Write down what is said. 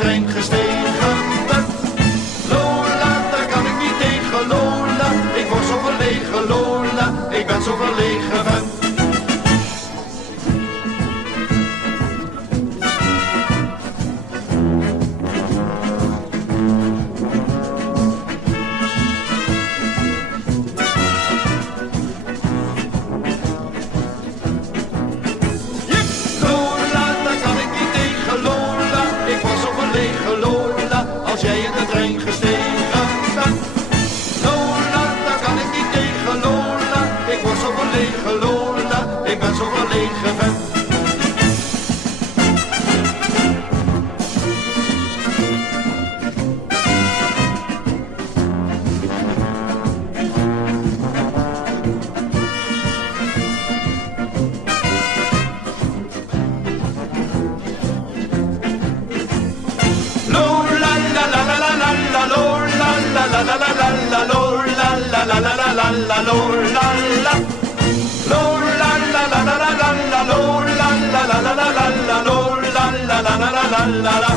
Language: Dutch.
trein gestegen ben. Lola, daar kan ik niet tegen, Lola. Ik word zo verlegen, Lola. Ik ben zo verlegen vent. Als jij in de trein gestegen bent. Lola, daar kan ik niet tegen, Lola. Ik word zo verlegen, Lola. Ik ben zo verlegen vent. La